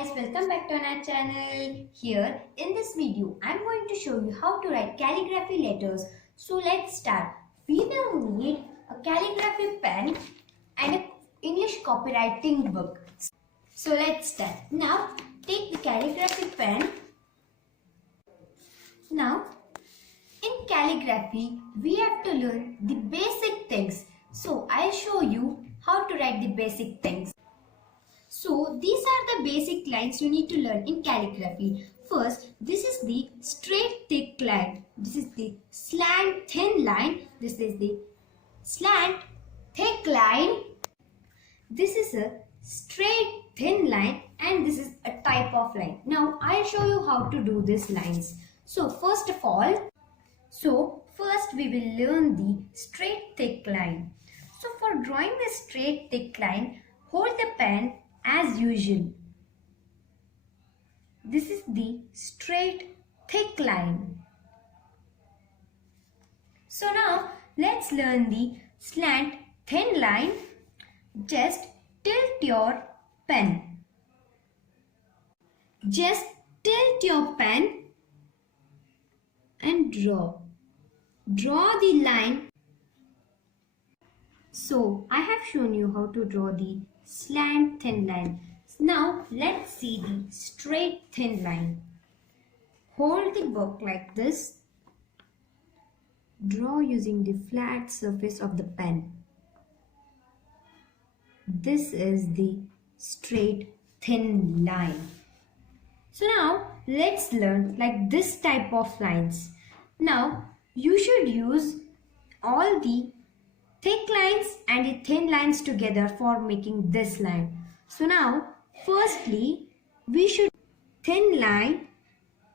guys, welcome back to our channel. Here in this video I'm going to show you how to write calligraphy letters. So let's start. We will need a calligraphy pen and an English copywriting book. So let's start. Now take the calligraphy pen. Now in calligraphy we have to learn the basic things. So I'll show you how to write the basic things. So these are the basic lines you need to learn in calligraphy. First, this is the straight thick line. This is the slant thin line. This is the slant thick line. This is a straight thin line and this is a type of line. Now I'll show you how to do these lines. So first we will learn the straight thick line. So for drawing the straight thick line, hold the pen as usual. This is the straight thick line. So now let's learn the slant thin line. Just tilt your pen. Just tilt your pen and draw. Draw the line. So I have shown you how to draw the slant thin line. Now let's see the straight thin line. Hold the book like this. Draw using the flat surface of the pen. This is the straight thin line. So now let's learn like this type of lines. Now you should use all the thick lines and the thin lines together for making this line. So now firstly we should thin line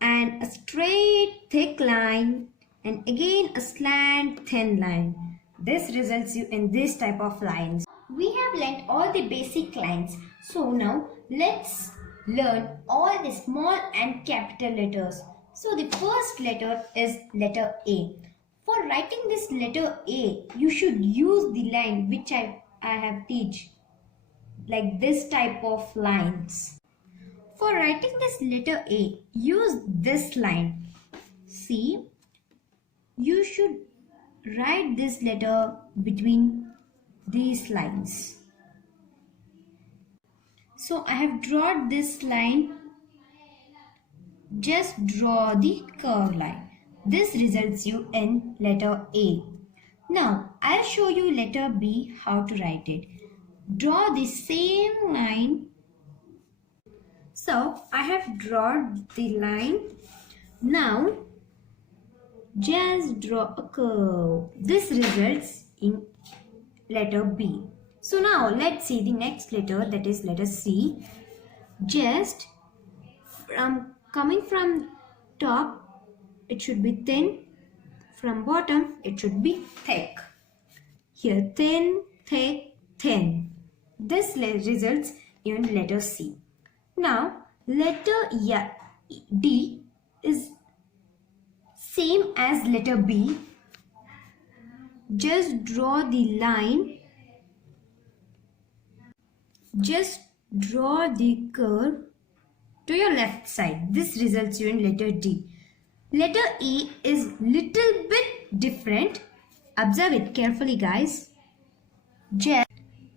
and a straight thick line and again a slant thin line. This results you in this type of lines. We have learnt all the basic lines. So now let's learn all the small and capital letters. So the first letter is letter A. For writing this letter A, you should use the line which I have teach, like this type of lines. For writing this letter A, use this line. See, you should write this letter between these lines. So I have drawn this line. Just draw the curved line. This results you in letter A. Now I'll show you letter B how to write it. Draw the same line. So I have drawn the line. Now just draw a curve. This results in letter B. So now let's see the next letter, that is letter C. Just coming from top, it should be thin. From bottom, it should be thick. Here, thin, thick, thin. This results in letter C. Now, letter D is same as letter B. Just draw the line. Just draw the curve to your left side. This results you in letter D. Letter E is little bit different. Observe it carefully, guys.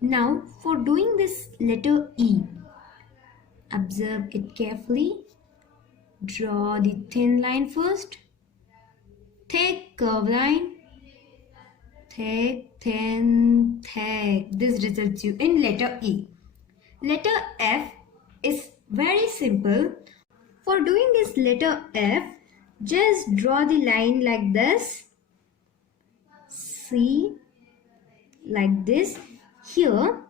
Now for doing this letter E, observe it carefully. Draw the thin line first. Thick curve line. Thick, thin, thick. This results you in letter E. Letter F is very simple. For doing this letter F, just draw the line like this. See, like this. Here,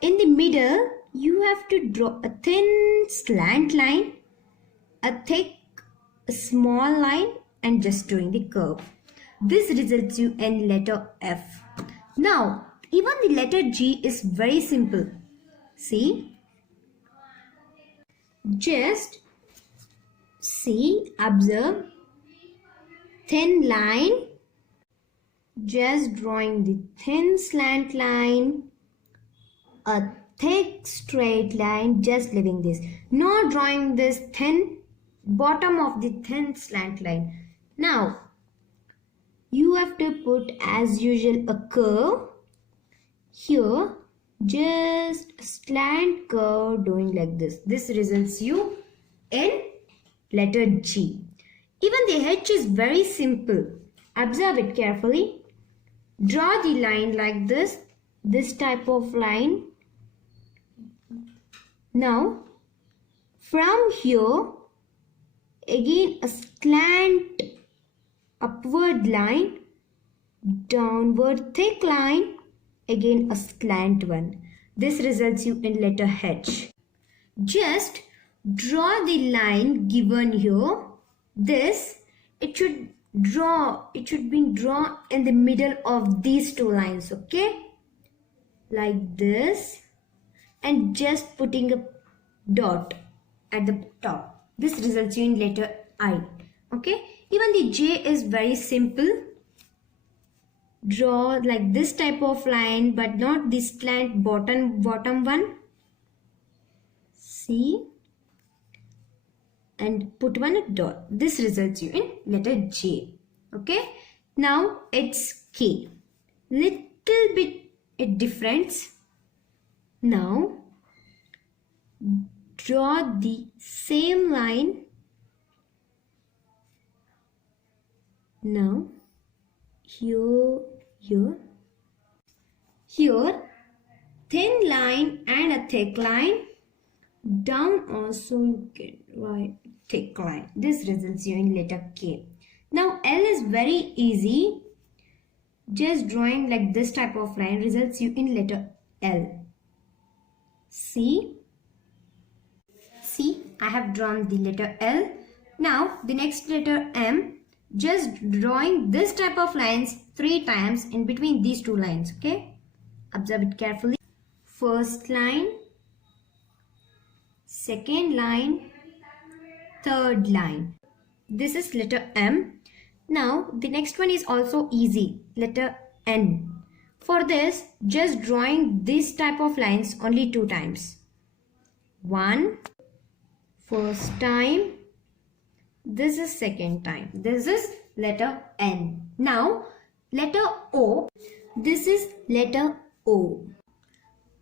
in the middle, you have to draw a thin slant line, a thick small line, and just doing the curve. This results you in letter F. Now, even the letter G is very simple. See, just see, observe, thin line, just drawing the thin slant line, a thick straight line, just leaving this. Not drawing this thin bottom of the thin slant line. Now, you have to put as usual a curve. Here, just slant curve doing like this. This results you in letter G. Even the H is very simple. Observe it carefully. Draw the line like this type of line. Now, from here, again a slant upward line, downward thick line, again a slant one. This results you in letter H. Just draw the line given here. This, it should be drawn in the middle of these two lines, okay? Like this, and just putting a dot at the top. This results you in letter I, okay? Even the J is very simple. Draw like this type of line, but not this slant bottom one. See? And put one dot. This results you in letter J. Okay. Now it's K. Little bit a difference. Now draw the same line. Now here, thin line and a thick line. Down also you can write thick line. This results you in letter K. Now L is very easy. Just drawing like this type of line results you in letter L. See, I have drawn the letter L. Now the next letter M. Just drawing this type of lines 3 times in between these two lines. Okay, observe it carefully. First line, second line, third line. This is letter M. Now the next one is also easy, letter N. For this, just drawing this type of lines only 2 times. One, first time. This is second time. This is letter N. Now letter O. This is letter O.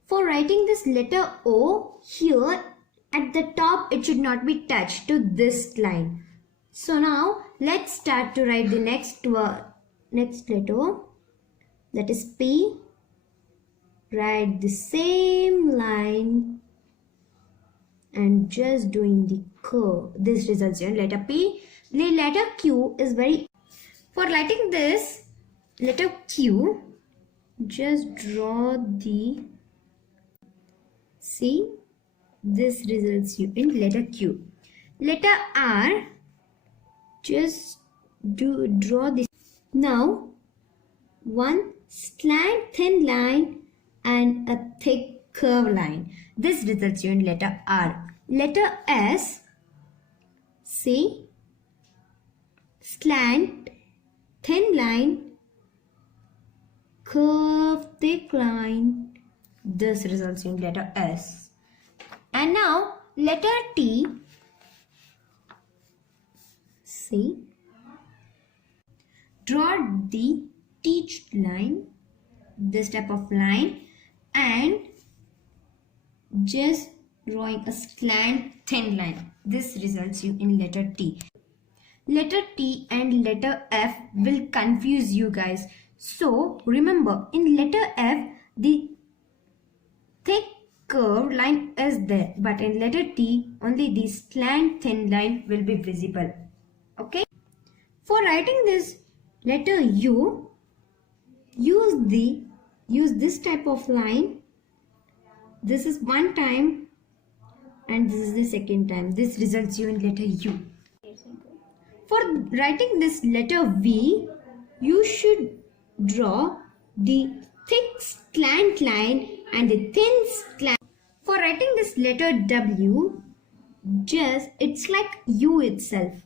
For writing this letter O, here at the top it should not be touched to this line. So now let's start to write the next letter, that is P. Write the same line and just doing the curve. This results in letter P. The letter Q is very... For writing this letter Q, just draw the... See, this results you in letter Q. Letter R, just draw this. Now, one slant thin line and a thick curve line. This results you in letter R. Letter S, see, slant thin line, curve thick line. This results in letter S. And now letter T. See, draw the teached line, this type of line, and just drawing a slant thin line. This results you in letter T. Letter T and letter F will confuse you guys. So remember, in letter F, the thick curved line is there, but in letter T, only the slant thin line will be visible. Okay. For writing this letter U, use this type of line. This is one time and this is the second time. This results you in letter U. For writing this letter V, you should draw the thick slant line and the thin slant. For writing this letter W, it's like U itself.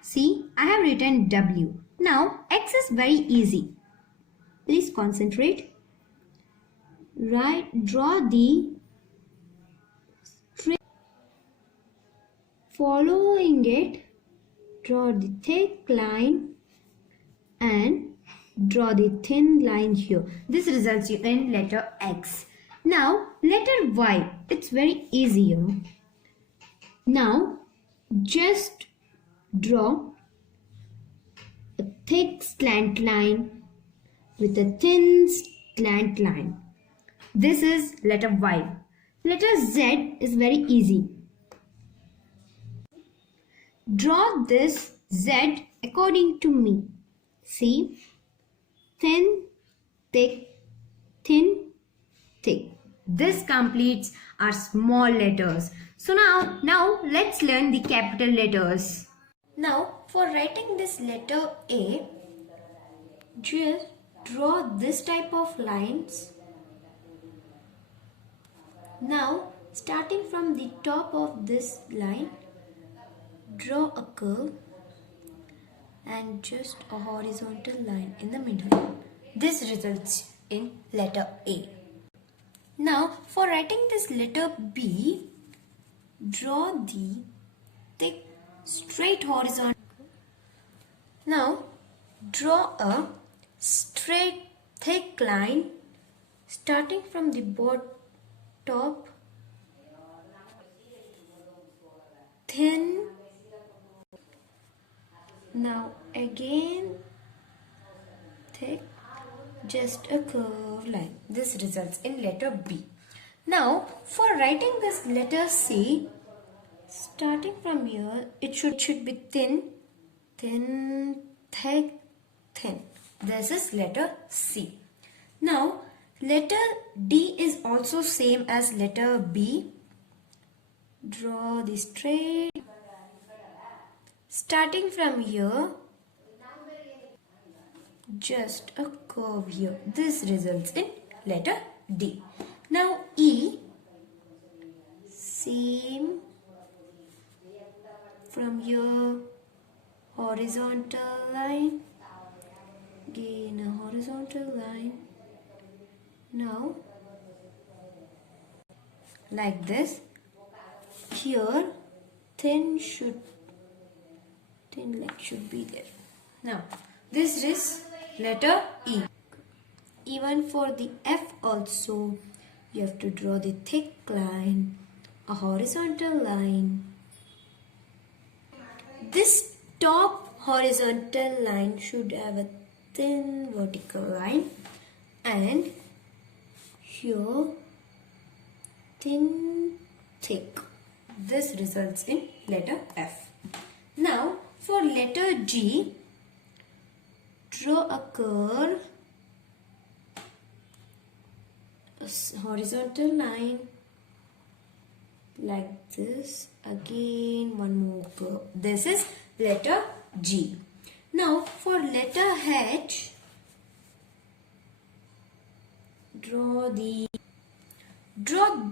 See, I have written W. Now X is very easy. Please concentrate. Draw the straight. Following it, draw the thick line and draw the thin line here. This results you in letter X. Now letter Y. It's very easy, you know. Now just draw a thick slant line with a thin slant line. This is letter Y. Letter Z is very easy. Draw this Z according to me. See? Thin, thick, thin, thick. This completes our small letters. So now let's learn the capital letters. Now for writing this letter A, just draw this type of lines. Now starting from the top of this line, draw a curve and just a horizontal line in the middle. This results in letter A. Now for writing this letter B, draw the thick straight horizontal. Now draw a straight thick line starting from the top, thin. Now again thick, just a curved line. This results in letter B. Now for writing this letter C, starting from here, it should be thin, thin, thick, thin. This is letter C. Now letter D is also same as letter B. Draw the straight. Starting from here, just a curve here. This results in letter D. Now E, same from here, horizontal line, again a horizontal line. Now like this, here thin leg should be there. Now this is letter E. Even for the F also, you have to draw the thick line, a horizontal line. This top horizontal line should have a thin vertical line, and here thin, thick. This results in letter F. Now for letter G, draw a curve, a horizontal line like this, again one more curve. This is letter G. Now for letter H, draw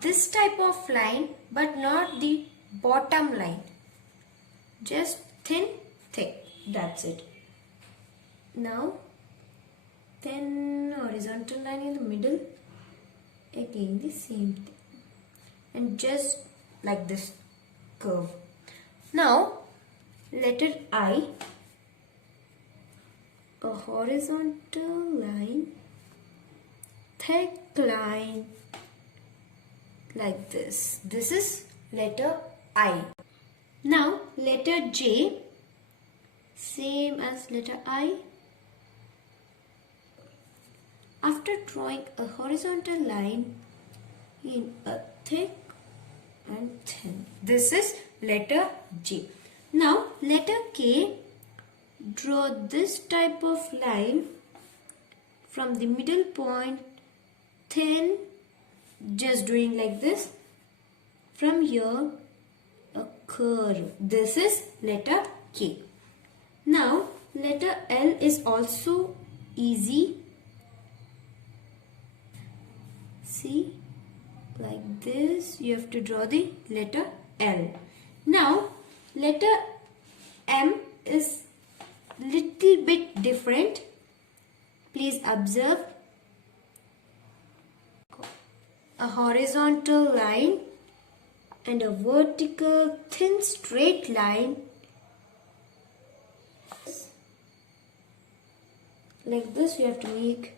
this type of line, but not the bottom line, just thin, thick. That's it. Now thin horizontal line in the middle, again the same thing, and just like this curve. Now letter I, a horizontal line, thick line like this. This is letter I. Now letter J, same as letter I. After drawing a horizontal line in a thick and thin, this is letter J. Now letter K, draw this type of line from the middle point, thin, just doing like this. From here, a curve. This is letter K. Now letter L is also easy. See, like this you have to draw the letter L. Now letter M is little bit different. Please observe. a horizontal line and a vertical thin straight line. Like this you have to make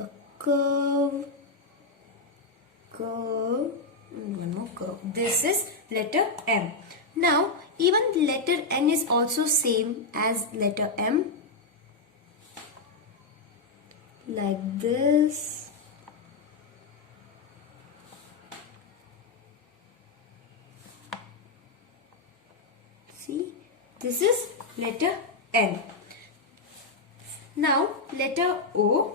a curve, and one more curve. This is letter M. Now even letter N is also same as letter M. Like this. See, this is letter N. Now letter O.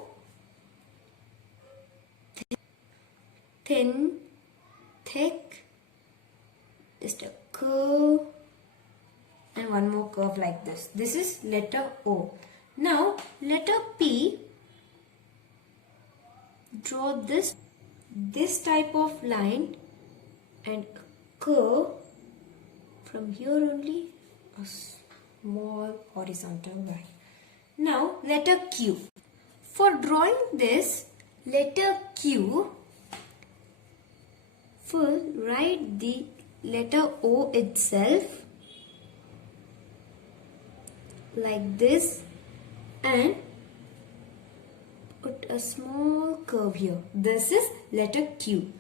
Thin, thick, just a curve and one more curve like this. This is letter O. Now letter P. Draw this type of line and curve from here only, a small horizontal line. Now letter Q. For drawing this letter Q, first write the letter O itself like this and put a small curve here. This is letter Q.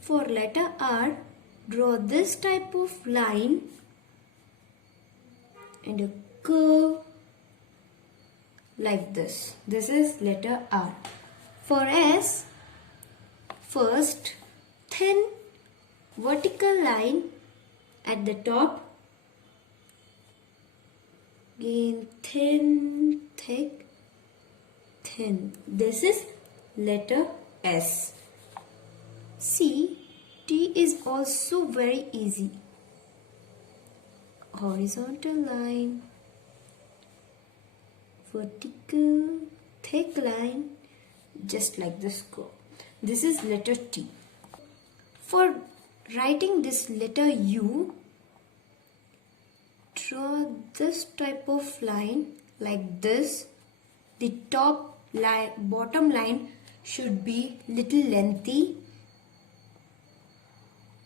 For letter R, draw this type of line and a curve like this. This is letter R. For S, first thin vertical line at the top, again thin, thick, thin. This is letter S. See, T is also very easy. Horizontal line, vertical, thick line, just like this curve. This is letter T. For writing this letter U, draw this type of line like this. The top line, bottom line should be little lengthy,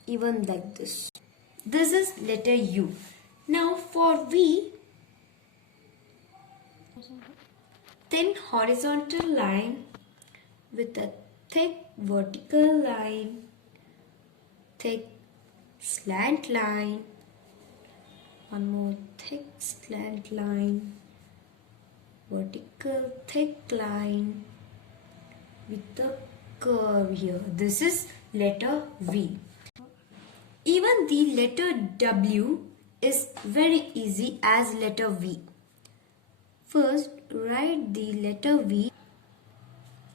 even like this. This is letter U. Now for V, thin horizontal line with a thick vertical line, thick slant line, one more thick slant line, vertical thick line with a curve here. This is letter V. Even the letter W is very easy as letter V. First, write the letter V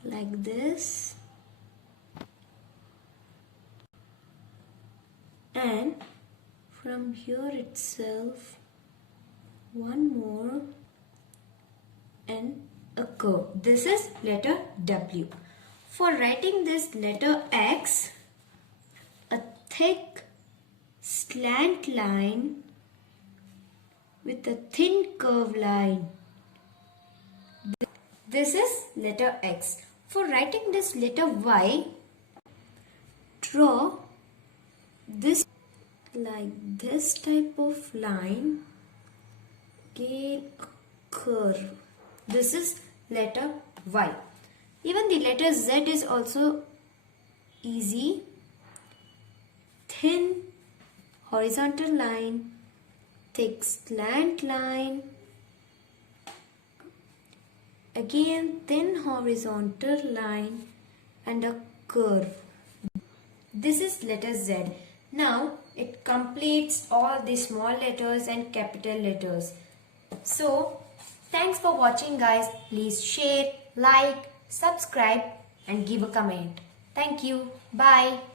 like this and from here itself one more and a curve. This is letter W. For writing this letter X, a thick slant line with a thin curve line. This is letter X. For writing this letter Y, draw this like this type of line, again a curve. This is letter Y. Even the letter Z is also easy. Thin horizontal line, thick slant line, again thin horizontal line and a curve. This is letter Z. Now it completes all the small letters and capital letters. So thanks for watching guys. Please share, like, subscribe and give a comment. Thank you. Bye.